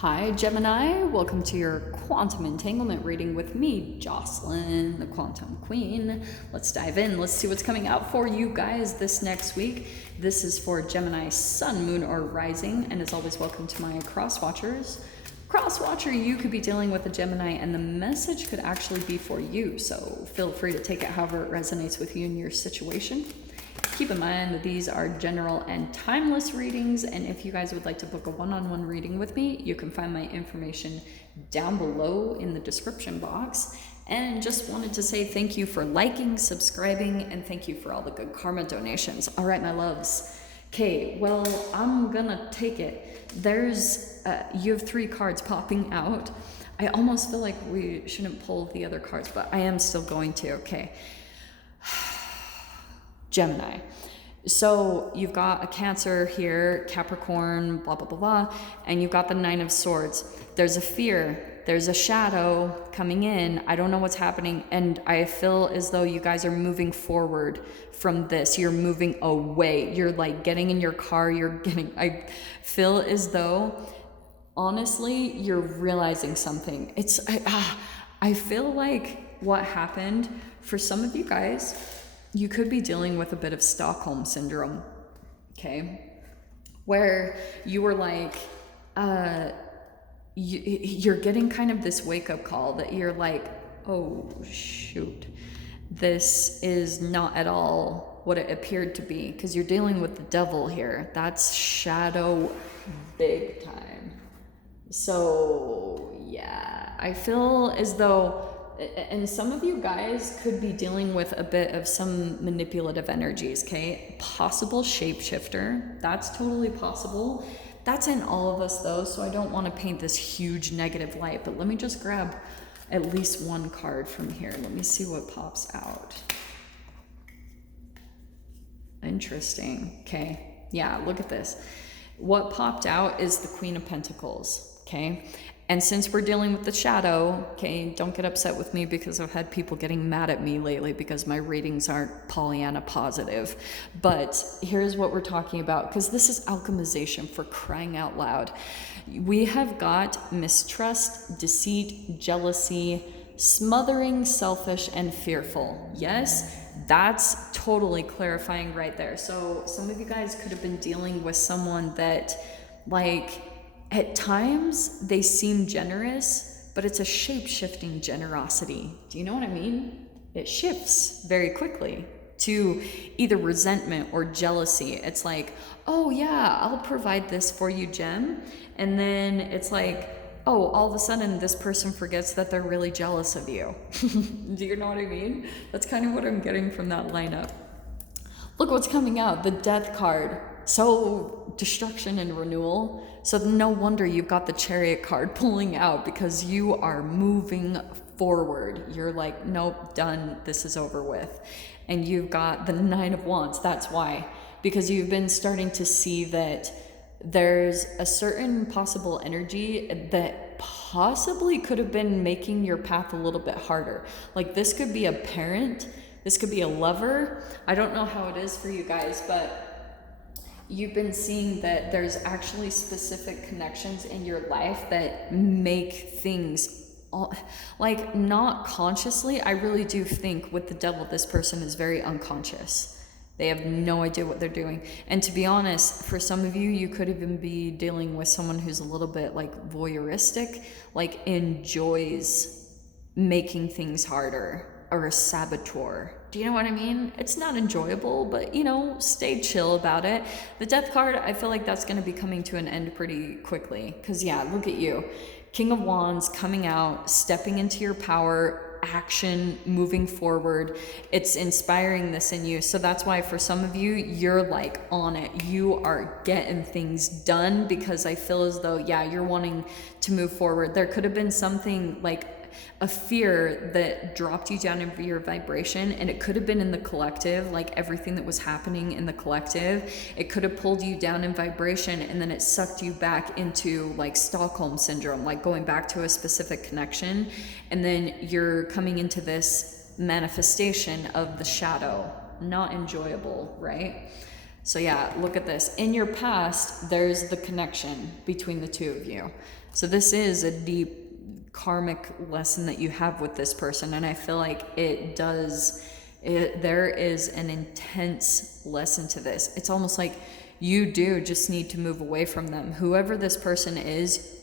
Hi Gemini, welcome to your quantum entanglement reading with me, Jocelyn, the quantum queen. Let's dive in. Let's see what's coming out for you guys this next week. This is for Gemini sun, moon, or rising, and as always, welcome to my cross watchers. Cross watcher, you could be dealing with a Gemini and the message could actually be for you, so feel free to take it however it resonates with you in your situation. Keep in mind that these are general and timeless readings, and if you guys would like to book a one-on-one reading with me, you can find my information down below in the description box. And just wanted to say thank you for liking, subscribing, and thank you for all the good karma donations. All right, my loves. Okay, well, I'm gonna take it. You have 3 cards popping out. I almost feel like we shouldn't pull the other cards, but I am still going to, okay. Gemini. So you've got a Cancer here, Capricorn, blah, blah, blah, blah, and you've got the 9 of Swords. There's a fear, there's a shadow coming in. I don't know what's happening, and I feel as though you guys are moving forward from this. You're moving away. You're like getting in your car, I feel as though, honestly, you're realizing something. I feel like what happened for some of you guys, you could be dealing with a bit of Stockholm syndrome, okay? Where you were like, you're getting kind of this wake-up call that you're like, oh shoot, this is not at all what it appeared to be, because you're dealing with the devil here. That's shadow big time. So yeah, I feel as though, and some of you guys could be dealing with a bit of some manipulative energies, okay? Possible shapeshifter, that's totally possible. That's in all of us though, so I don't want to paint this huge negative light, but let me just grab at least one card from here. Let me see what pops out. Interesting, okay. Yeah, look at this. What popped out is the Queen of Pentacles, okay? And since we're dealing with the shadow, okay, don't get upset with me because I've had people getting mad at me lately because my readings aren't Pollyanna positive. But here's what we're talking about, because this is alchemization, for crying out loud. We have got mistrust, deceit, jealousy, smothering, selfish, and fearful. Yes, that's totally clarifying right there. So some of you guys could have been dealing with someone that, like, at times they seem generous, but it's a shape-shifting generosity. Do you know what I mean? It shifts very quickly to either resentment or jealousy. It's like, oh yeah, I'll provide this for you, Gem. And then it's like, oh, all of a sudden this person forgets that they're really jealous of you. Do you know what I mean? That's kind of what I'm getting from that lineup. Look what's coming out, the Death card. So destruction and renewal. So no wonder you've got the Chariot card pulling out, because you are moving forward. You're like, nope, done, this is over with. And you've got the 9 of Wands. That's why, because you've been starting to see that there's a certain possible energy that possibly could have been making your path a little bit harder. Like, this could be a parent, this could be a lover. I don't know how it is for you guys, but you've been seeing that there's actually specific connections in your life that make things like not consciously. I really do think with the devil, this person is very unconscious. They have no idea what they're doing. And to be honest, for some of you, you could even be dealing with someone who's a little bit like voyeuristic, like enjoys making things harder, or a saboteur. Do you know what I mean? It's not enjoyable, but you know, stay chill about it. The Death card, I feel like that's going to be coming to an end pretty quickly, because yeah, look at you. King of Wands coming out, stepping into your power, action, moving forward. It's inspiring this in you. So that's why for some of you, you're like on it. You are getting things done, because I feel as though, yeah, you're wanting to move forward. There could have been something like a fear that dropped you down in your vibration, and it could have been in the collective, like everything that was happening in the collective. It could have pulled you down in vibration, and then it sucked you back into like Stockholm syndrome, like going back to a specific connection, and then you're coming into this manifestation of the shadow. Not enjoyable, right? So yeah, look at this. In your past, there's the connection between the two of you. So this is a deep karmic lesson that you have with this person. And I feel like there is an intense lesson to this. It's almost like you do just need to move away from them. Whoever this person is,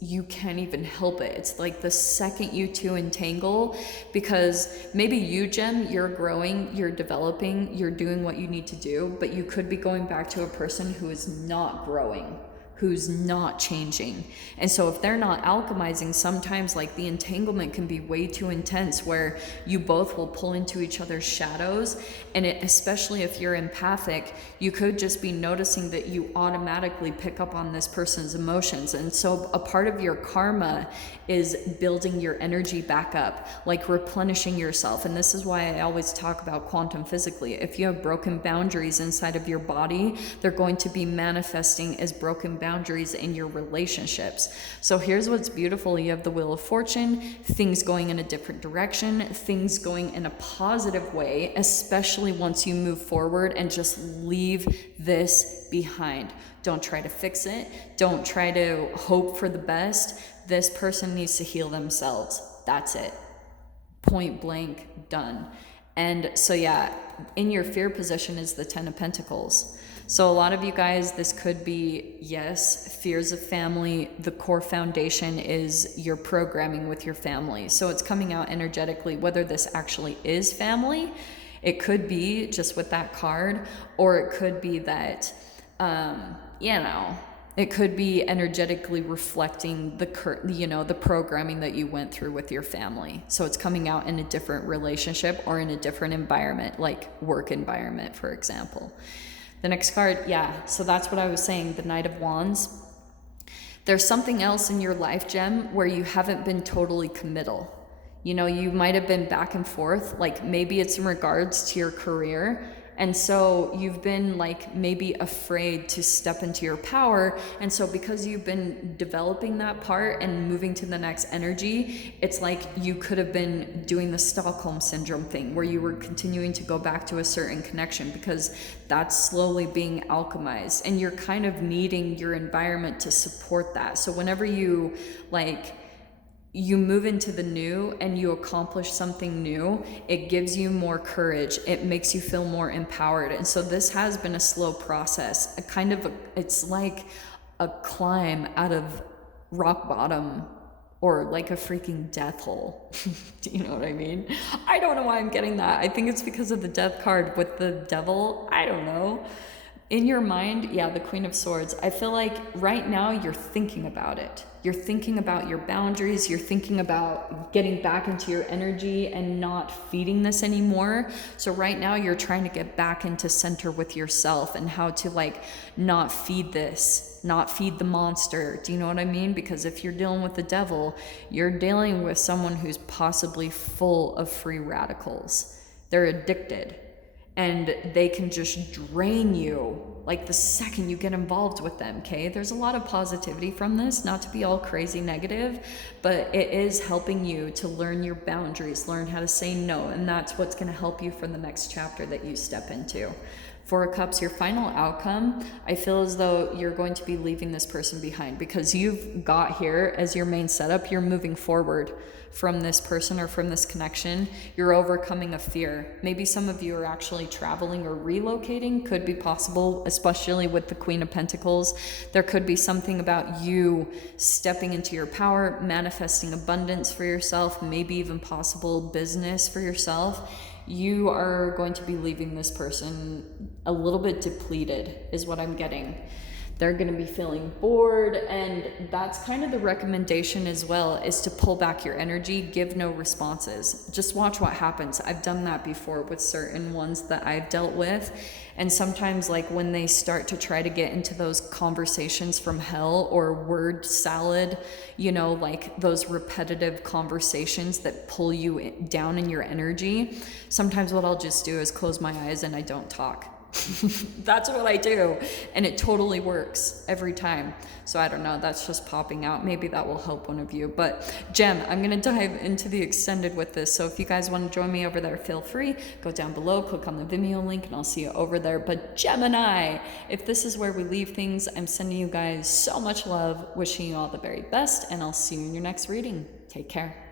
you can't even help it. It's like the second you two entangle, because maybe you, Gem, you're growing, you're developing, you're doing what you need to do, but you could be going back to a person who is not growing, who's not changing. And so if they're not alchemizing, sometimes like the entanglement can be way too intense where you both will pull into each other's shadows. And especially if you're empathic, you could just be noticing that you automatically pick up on this person's emotions. And so a part of your karma is building your energy back up, like replenishing yourself. And this is why I always talk about quantum physically. If you have broken boundaries inside of your body, they're going to be manifesting as broken boundaries in your relationships. So here's what's beautiful. You have the Wheel of Fortune, things going in a different direction, things going in a positive way, especially once you move forward and just leave this behind. Don't try to fix it. Don't try to hope for the best. This person needs to heal themselves. That's it. Point blank, done. And so yeah, in your fear position is the 10 of Pentacles. So a lot of you guys, this could be, yes, fears of family. The core foundation is your programming with your family. So it's coming out energetically, whether this actually is family. It could be just with that card, or it could be that, it could be energetically reflecting the programming that you went through with your family. So it's coming out in a different relationship or in a different environment, like work environment, for example. The next card, yeah, so that's what I was saying, the Knight of Wands. There's something else in your life, Gem, where you haven't been totally committal. You might have been back and forth, like maybe it's in regards to your career. And so you've been like maybe afraid to step into your power. And so because you've been developing that part and moving to the next energy, it's like you could have been doing the Stockholm syndrome thing where you were continuing to go back to a certain connection, because that's slowly being alchemized and you're kind of needing your environment to support that. So whenever you move into the new and you accomplish something new, it gives you more courage. It makes you feel more empowered. And so this has been a slow process, it's like a climb out of rock bottom, or like a freaking death hole. Do you know what I mean? I don't know why I'm getting that. I think it's because of the death card with the devil. I don't know. In your mind, yeah, the Queen of Swords. I feel like right now you're thinking about it. You're thinking about your boundaries. You're thinking about getting back into your energy and not feeding this anymore. So right now you're trying to get back into center with yourself and how to not feed this, not feed the monster. Do you know what I mean? Because if you're dealing with the devil, you're dealing with someone who's possibly full of free radicals. They're addicted. And they can just drain you like the second you get involved with them, okay? There's a lot of positivity from this, not to be all crazy negative, but it is helping you to learn your boundaries, learn how to say no, and that's what's gonna help you for the next chapter that you step into. Four of Cups, your final outcome, I feel as though you're going to be leaving this person behind because you've got here as your main setup. You're moving forward from this person or from this connection. You're overcoming a fear. Maybe some of you are actually traveling or relocating, could be possible, especially with the Queen of Pentacles. There could be something about you stepping into your power, manifesting abundance for yourself, maybe even possible business for yourself. You are going to be leaving this person a little bit depleted, is what I'm getting. They're going to be feeling bored, and that's kind of the recommendation as well, is to pull back your energy, give no responses. Just watch what happens. I've done that before with certain ones that I've dealt with, and sometimes when they start to try to get into those conversations from hell or word salad, those repetitive conversations that pull you down in your energy, sometimes what I'll just do is close my eyes and I don't talk. That's what I do, and it totally works every time. So I don't know, that's just popping out. Maybe that will help one of you. But Gem, I'm gonna dive into the extended with this, so if you guys want to join me over there, feel free. Go down below, click on the Vimeo link, and I'll see you over there. But Gemini, if this is where we leave things, I'm sending you guys so much love, wishing you all the very best, and I'll see you in your next reading. Take care.